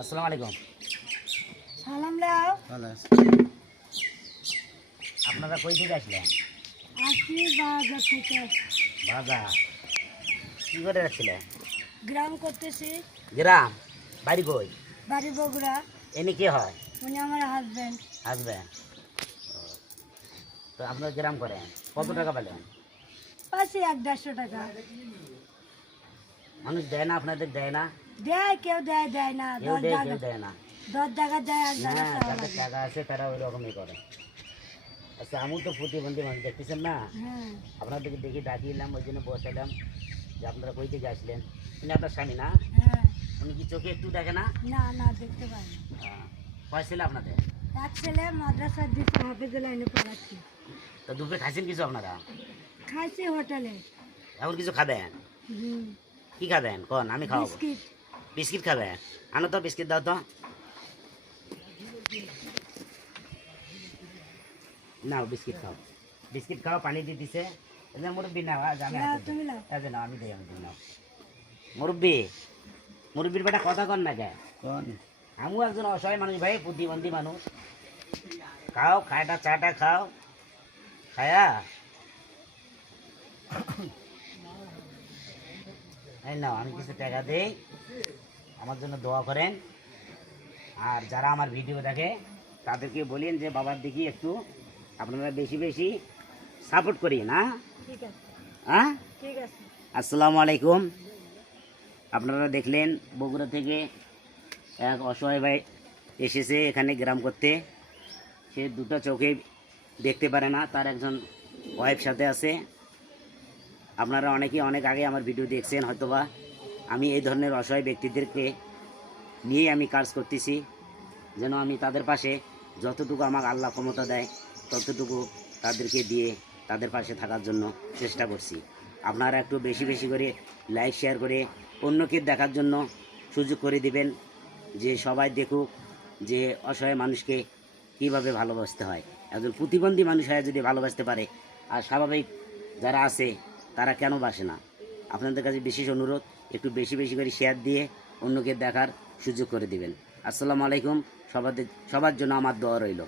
আসসালামু আলাইকুম। সালাম লাও। আপনারা কই থেকে আসলেন? আসি বাজার থেকে। বাজার কি করে যাচ্ছিলেন? গ্রাম করতেছি। গ্রাম? বাড়ি কই? বাড়ি বগুড়া। এনে কি হয়? উনি আমার হাজবেন্ড। হাসবেন? তো আপনারা গ্রাম করেন, কত টাকা পেলেন? পাচ্ছি 100-150 টাকা। মানুষ দেয় না, আপনাদের দেয় না? দেয়, কেউ দেয় দেয় না। কেউ দেয়, কেউ দেয় না। 10 টাকা দেয়, 1 টাকা হ্যাঁ, চাওয়া যাদের লাগে। টাকা আছে তারা ওই রকমই করে। আচ্ছা, আমি তো প্রতিবন্ধী মানুষ, দেখতেছেন না? হ্যাঁ আপনাদেরকে দেখি ডাকিলাম, ওই জন্য বসালাম যে আপনারা কই থেকে আসলেন। উনি আপনার স্বামী না? হ্যাঁ। উনি কি চোখে একটু দেখে না? না না, দেখতে পাই না। কয় ছেলে আপনাদের? এক ছেলে মাদ্রাসার দিচ্ছে, হাফেজ লাইনে পড়াচ্ছি। তো দুপুরে খাইছেন কিছু আপনারা? খাইছি হোটেলে। এখন কিছু খাবেন? হুম। কি খাবেন কোন, আমি খাওয়াবো। বিস্কিট। বিস্কিট খাবেন? আনো তো বিস্কিট, দাও তো। নাও বিস্কিট খাও, বিস্কিট খাও, পানি দিয়ে দিছে। মুরব্বী নাও, আমি লাও, তুমি লাও। নাও, আমি দিই, আমি দিই, নাও। মুরব্বী, মুরব্বীর বেটা কথা কন না কে? আমিও একজন অসহায় মানুষ ভাই, প্রতিবন্ধী মানুষ। খাও, খায়টা চাটা খাও, খায়া এই নাও, আমি কিছু টাকা দেই, আমার জন্য দোয়া করেন। আর যারা আমার ভিডিও দেখে তাদেরকে বলেন যে বাবার দিকে একটু আপনারা বেশি বেশি সাপোর্ট করি না। ঠিক আছে, হ্যাঁ, ঠিক আছে। আসসালামু আলাইকুম। আপনারা দেখলেন বগুড়া থেকে এক অসহায় ভাই এসেছে এখানে গ্রাম করতে। সে দুটো চোখে দেখতে পারে না, তার একজন ওয়াইফ সাথে আছে। আপনারা অনেকেই অনেক আগে আমার ভিডিও দেখছেন হয়তোবা। আমি এই ধরনের অসহায় ব্যক্তিদেরকে নিয়েই আমি কাজ করতেছি, যেন আমি তাদের পাশে যতটুকু আমাকে আল্লাহ ক্ষমতা দেয় ততটুকু তাদেরকে দিয়ে তাদের পাশে থাকার জন্য চেষ্টা করছি। আপনারা একটু বেশি বেশি করে লাইক শেয়ার করে অন্যকে দেখার জন্য সুযোগ করে দিবেন, যে সবাই দেখুক যে অসহায় মানুষকে কীভাবে ভালোবাসতে হয়। একজন প্রতিবন্ধী মানুষ হয়ে যদি ভালোবাসতে পারে, আর স্বাভাবিক যারা আছে তারা কেন বাসে না? আপনাদের কাছে বিশেষ অনুরোধ, একটু বেশি বেশি করে শেয়ার দিয়ে অন্যকে দেখার সুযোগ করে দিবেন। আসসালামু আলাইকুম। সবার জন্য আমার দোয়া রইল।